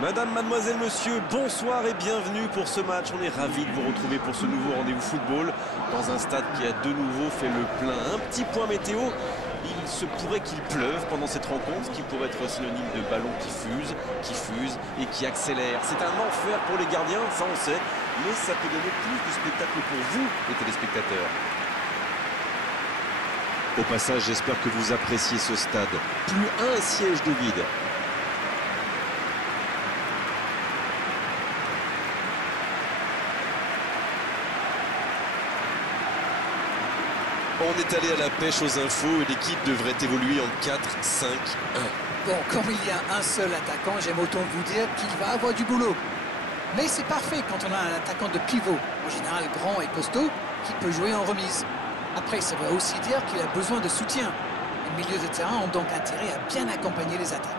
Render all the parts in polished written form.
Madame, mademoiselle, monsieur, bonsoir et bienvenue pour ce match. On est ravis de vous retrouver pour ce nouveau rendez-vous football dans un stade qui a de nouveau fait le plein. Un petit point météo, il se pourrait qu'il pleuve pendant cette rencontre, ce qui pourrait être synonyme de ballon qui fuse et qui accélère. C'est un enfer pour les gardiens, ça on sait, mais ça peut donner plus de spectacle pour vous, les téléspectateurs. Au passage, j'espère que vous appréciez ce stade. Plus un siège de vide. On est allé à la pêche aux infos et l'équipe devrait évoluer en 4-5-1. Bon, comme il y a un seul attaquant, j'aime autant vous dire qu'il va avoir du boulot. Mais c'est parfait quand on a un attaquant de pivot, en général grand et costaud, qui peut jouer en remise. Après, ça veut aussi dire qu'il a besoin de soutien. Les milieux de terrain ont donc intérêt à bien accompagner les attaques.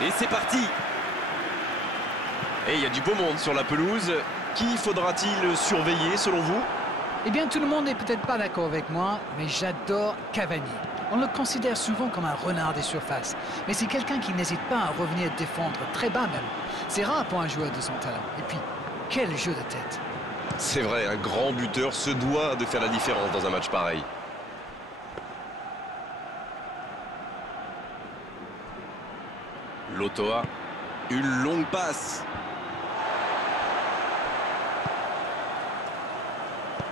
Et c'est parti. Et il y a du beau monde sur la pelouse. Qui faudra-t-il surveiller selon vous? Eh bien, tout le monde n'est peut-être pas d'accord avec moi, mais j'adore Cavani. On le considère souvent comme un renard des surfaces, mais c'est quelqu'un qui n'hésite pas à revenir défendre très bas même. C'est rare pour un joueur de son talent. Et puis, quel jeu de tête! C'est vrai, un grand buteur se doit de faire la différence dans un match pareil. Lotoa, une longue passe.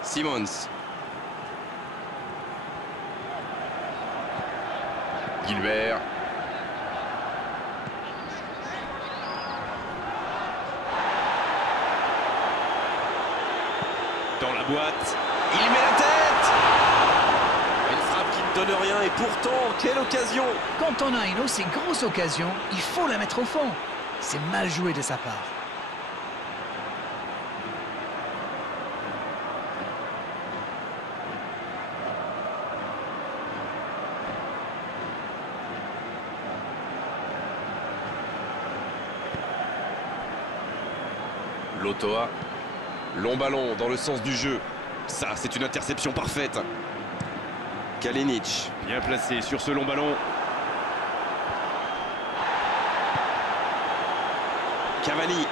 Simons. Gilbert. Dans la boîte. Il met la tête. Une frappe qui ne donne rien et pourtant, quelle occasion! Quand on a une aussi grosse occasion, il faut la mettre au fond. C'est mal joué de sa part. Lotoa, long ballon dans le sens du jeu. Ça, c'est une interception parfaite. Kalinic, bien placé sur ce long ballon. Cavani.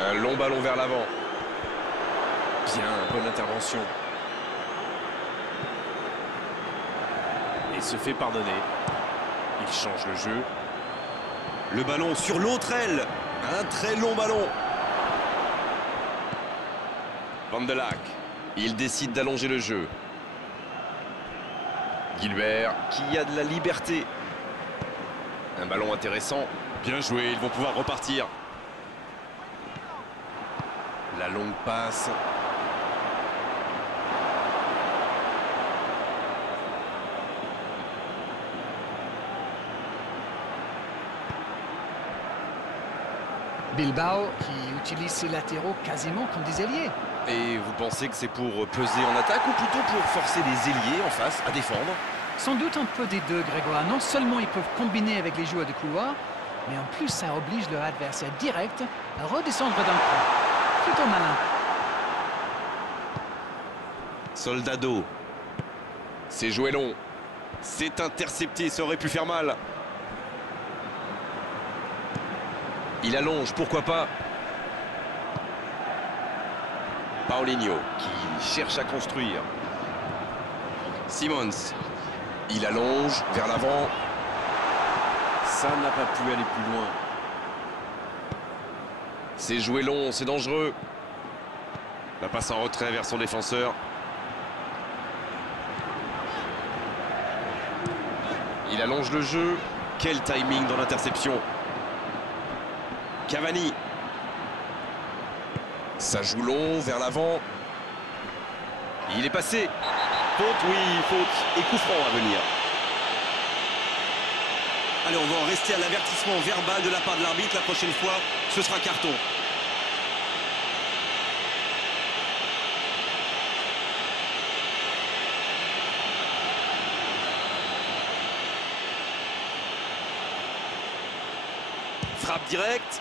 Un long ballon vers l'avant. Bien, bonne intervention. Et se fait pardonner. Il change le jeu. Le ballon sur l'autre aile. Un très long ballon. Van de Laak. Il décide d'allonger le jeu. Gilbert qui a de la liberté. Un ballon intéressant. Bien joué, ils vont pouvoir repartir. La longue passe. Bilbao qui utilise ses latéraux quasiment comme des ailiers. Et vous pensez que c'est pour peser en attaque ou plutôt pour forcer les ailiers en face à défendre? Sans doute un peu des deux, Grégoire. Non seulement ils peuvent combiner avec les joueurs de couloir, mais en plus ça oblige leur adversaire direct à redescendre d'un cran. Plutôt malin. Soldado. C'est joué long. C'est intercepté, ça aurait pu faire mal. Il allonge, pourquoi pas. Paulinho qui cherche à construire. Simons. Il allonge vers l'avant. Ça n'a pas pu aller plus loin. C'est joué long, c'est dangereux. La passe en retrait vers son défenseur. Il allonge le jeu. Quel timing dans l'interception. Cavani. Ça joue long vers l'avant. Il est passé. Faute, oui, faute. Et coup franc à venir. Allez, on va en rester à l'avertissement verbal de la part de l'arbitre. La prochaine fois, ce sera carton. frappe directe.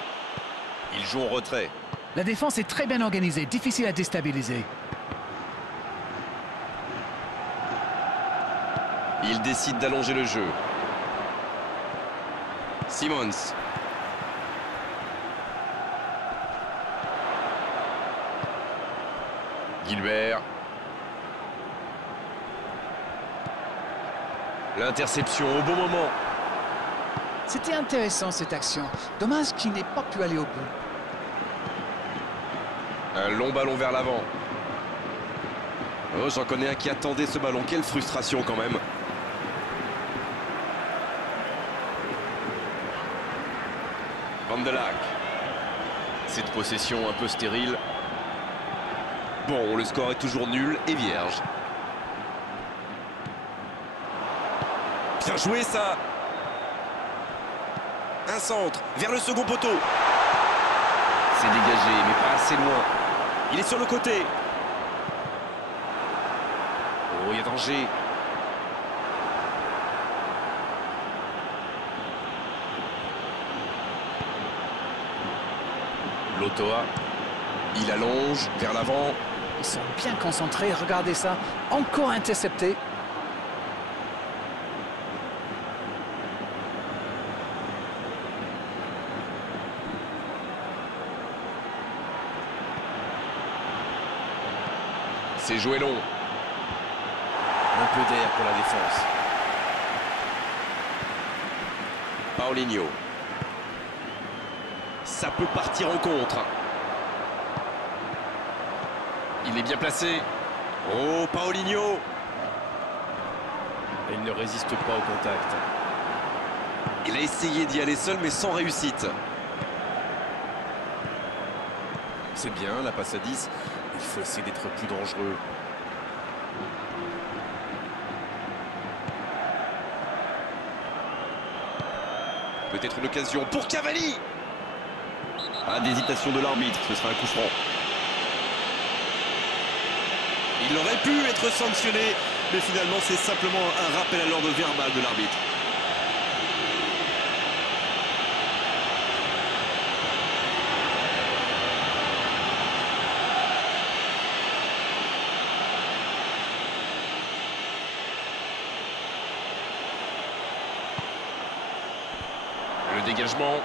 Il joue en retrait. La défense est très bien organisée, difficile à déstabiliser. Il décide d'allonger le jeu. Simons. Gilbert. L'interception au bon moment. C'était intéressant cette action. Dommage qu'il n'ait pas pu aller au bout. Un long ballon vers l'avant. Oh, j'en connais un qui attendait ce ballon. Quelle frustration quand même. Van de Laak. Cette possession un peu stérile. Bon, le score est toujours nul et vierge. Bien joué ça. Un centre vers le second poteau. C'est dégagé, mais pas assez loin. Il est sur le côté. Oh, il y a danger. Lotoa. Il allonge vers l'avant. Ils sont bien concentrés, regardez ça. Encore intercepté. C'est joué long. Un peu d'air pour la défense. Paulinho. Ça peut partir en contre. Il est bien placé. Oh, Paulinho. Il ne résiste pas au contact. Il a essayé d'y aller seul, mais sans réussite. C'est bien, la passe à 10. Il faut essayer d'être plus dangereux. Peut-être une occasion pour Cavani. Ah, d'hésitation de l'arbitre, ce sera un coup franc. Il aurait pu être sanctionné, mais finalement c'est simplement un rappel à l'ordre verbal de l'arbitre. Le dégagement.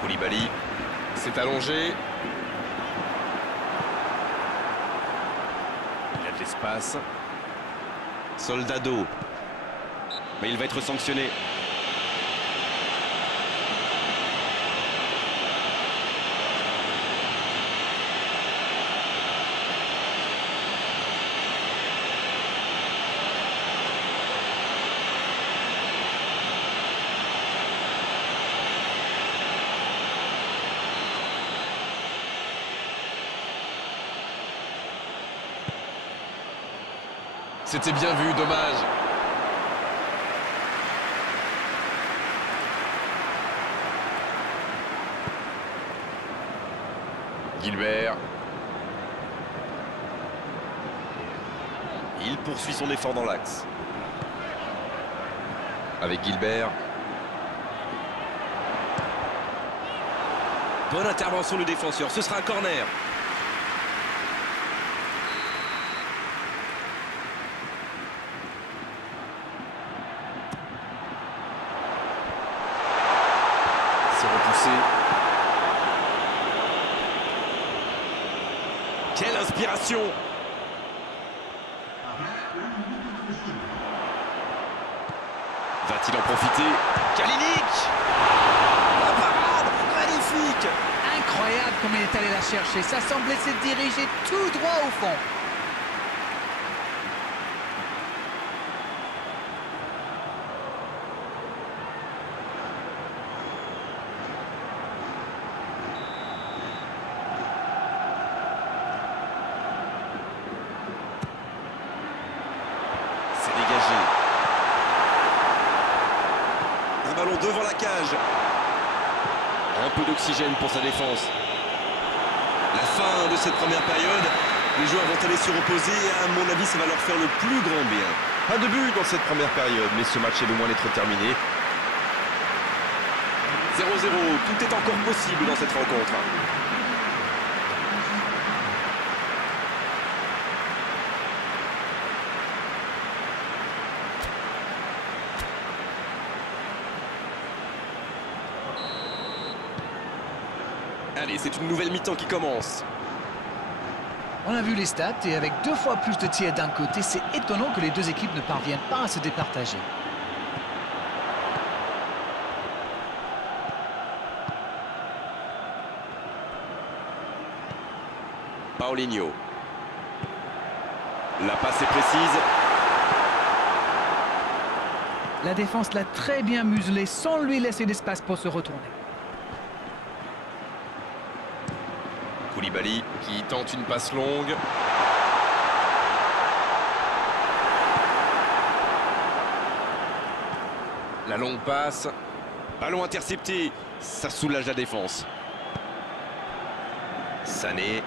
Koulibaly. C'est allongé. Il a de l'espace. Soldado. Mais il va être sanctionné. C'était bien vu, dommage. Gilbert. Il poursuit son effort dans l'axe. Avec Gilbert. Bonne intervention du défenseur, ce sera un corner. Repoussé. Quelle inspiration! Va-t-il en profiter? Kalinic! La parade! Magnifique! Incroyable comme il est allé la chercher. Ça semblait se diriger tout droit au fond. Un ballon devant la cage. Un peu d'oxygène pour sa défense. La fin de cette première période Les joueurs vont aller se reposer et à mon avis, ça va leur faire le plus grand bien. Pas de but dans cette première période, mais ce match est loin d'être terminé. 0-0, tout est encore possible dans cette rencontre. Allez, c'est une nouvelle mi-temps qui commence. On a vu les stats et avec 2 fois plus de tirs d'un côté, c'est étonnant que les deux équipes ne parviennent pas à se départager. Paulinho. La passe est précise. La défense l'a très bien muselé sans lui laisser d'espace pour se retourner. Koulibaly qui tente une passe longue. La longue passe. Ballon intercepté. Ça soulage la défense. Sané.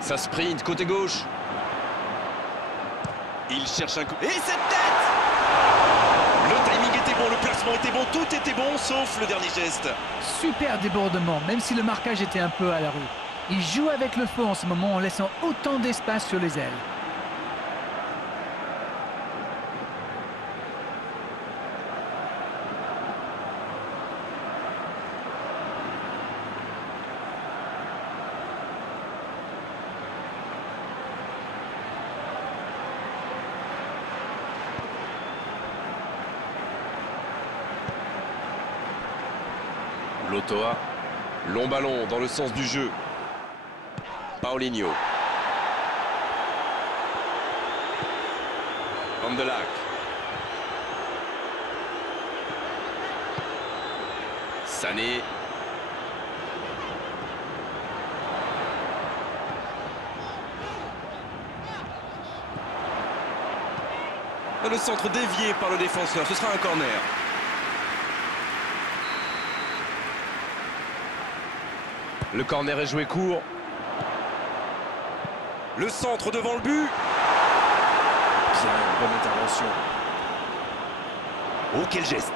Ça sprint côté gauche. Il cherche un coup. Et cette tête! Le timing était bon, le placement était bon, tout était bon, sauf le dernier geste. Super débordement, même si le marquage était un peu à la rue. Il joue avec le feu en ce moment en laissant autant d'espace sur les ailes. Lotoa. Long ballon dans le sens du jeu. Paulinho. Van de Laak. Sané. Le centre dévié par le défenseur, ce sera un corner. Le corner est joué court. Le centre devant le but. Bien, bonne intervention. Oh, quel geste!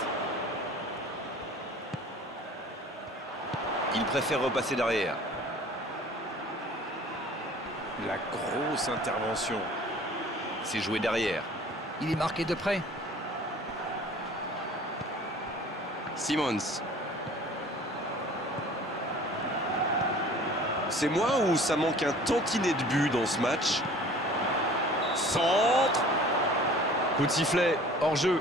Il préfère repasser derrière. La grosse intervention. C'est joué derrière. Il est marqué de près. Simons. C'est moi ou ça manque un tantinet de but dans ce match? Centre. Coup de sifflet, hors jeu.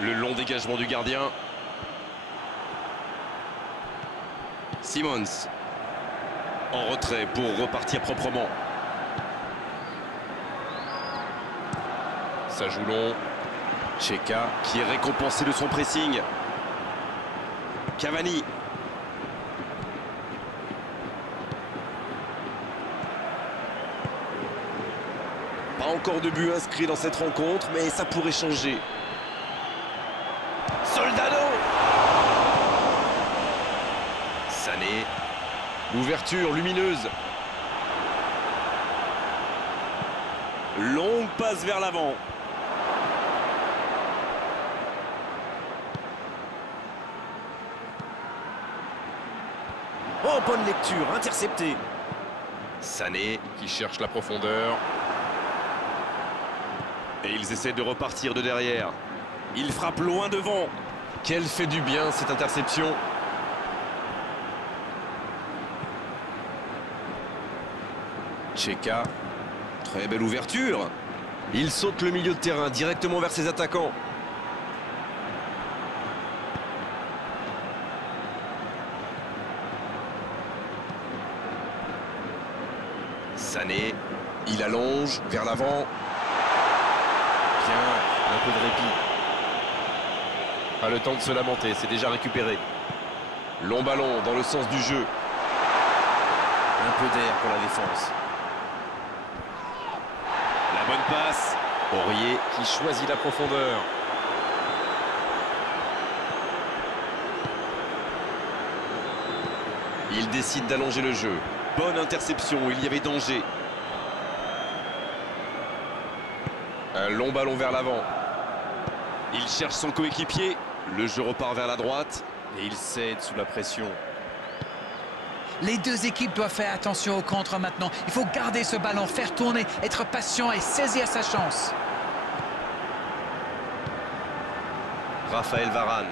Le long dégagement du gardien. Simons. En retrait pour repartir proprement. Ça joue long. Cheka qui est récompensé de son pressing. Cavani. Pas encore de but inscrit dans cette rencontre, mais ça pourrait changer. Soldado. Sané. L'ouverture lumineuse. Longue passe vers l'avant. Oh, bonne lecture, intercepté. Sané qui cherche la profondeur. Et ils essaient de repartir de derrière. Il frappe loin devant. Quelle fait du bien cette interception. Cheka. Très belle ouverture. Il saute le milieu de terrain directement vers ses attaquants. Sané. Il allonge vers l'avant. Bien, un peu de répit. Pas le temps de se lamenter, c'est déjà récupéré. Long ballon dans le sens du jeu. Un peu d'air pour la défense. passe. Aurier qui choisit la profondeur. Il décide d'allonger le jeu. Bonne interception, il y avait danger. Un long ballon vers l'avant. Il cherche son coéquipier. Le jeu repart vers la droite. Et il cède sous la pression. Les deux équipes doivent faire attention au contre maintenant. Il faut garder ce ballon, faire tourner, être patient et saisir sa chance. Raphaël Varane.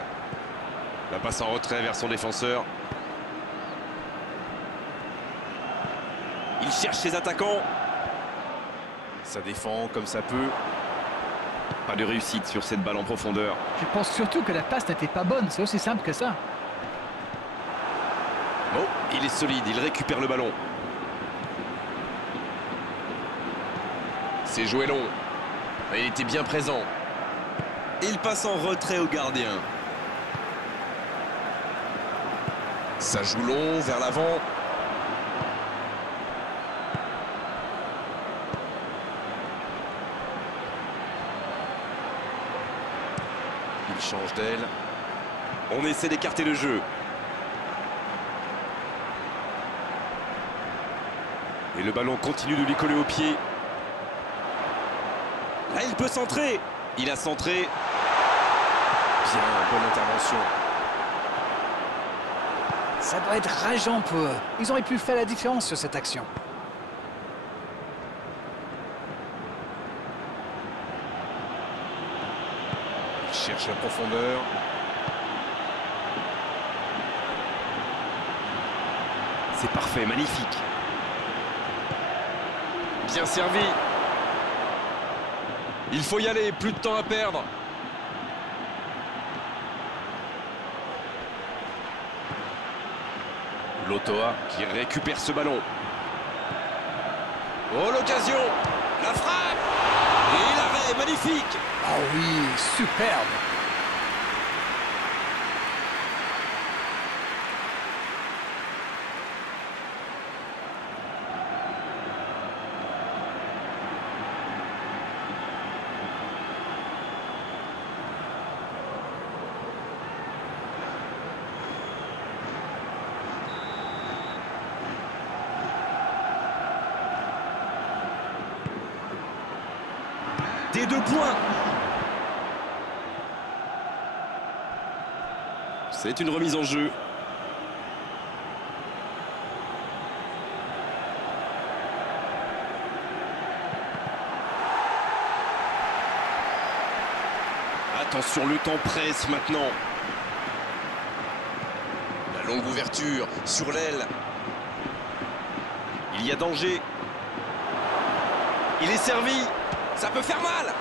La passe en retrait vers son défenseur. Il cherche ses attaquants. Ça défend comme ça peut. Pas de réussite sur cette balle en profondeur. Je pense surtout que la passe n'était pas bonne, c'est aussi simple que ça. Bon, il est solide, il récupère le ballon. C'est joué long. Il était bien présent. Il passe en retrait au gardien. Ça joue long vers l'avant. Il change d'aile. On essaie d'écarter le jeu. Et le ballon continue de lui coller au pied. Là, il peut centrer. Il a centré. Bien, bonne intervention. Ça doit être rageant pour eux. Ils auraient pu faire la différence sur cette action. Il cherche la profondeur. C'est parfait, magnifique. Bien servi. Il faut y aller, plus de temps à perdre. Lotoa qui récupère ce ballon. Oh, l'occasion. La frappe. Et l'arrêt, magnifique. Oh oui, superbe. Des 2 points. C'est une remise en jeu. Attention, le temps presse maintenant. La longue ouverture sur l'aile. Il y a danger. Il est servi. Ça peut faire mal.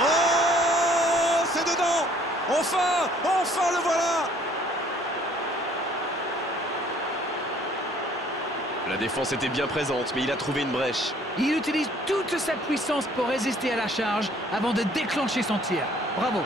Oh, c'est dedans. Enfin, enfin le voilà. La défense était bien présente, mais il a trouvé une brèche. Il utilise toute sa puissance pour résister à la charge avant de déclencher son tir. Bravo.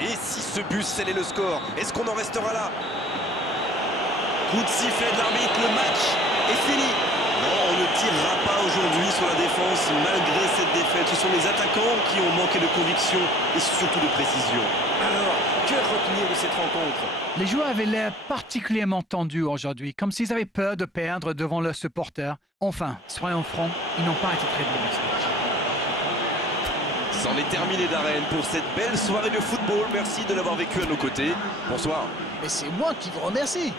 Et si ce but scellait le score, est-ce qu'on en restera là? Coup de sifflet de l'arbitre, le match est fini. Non, on ne tirera pas aujourd'hui sur la défense malgré cette défaite. Ce sont les attaquants qui ont manqué de conviction et surtout de précision. Alors, que retenir de cette rencontre? Les joueurs avaient l'air particulièrement tendus aujourd'hui, comme s'ils avaient peur de perdre devant leurs supporters. Enfin, soyons francs, ils n'ont pas été très bons dans ce match. C'en est terminé d'Arène pour cette belle soirée de football. Merci de l'avoir vécu à nos côtés. Bonsoir. Mais c'est moi qui vous remercie.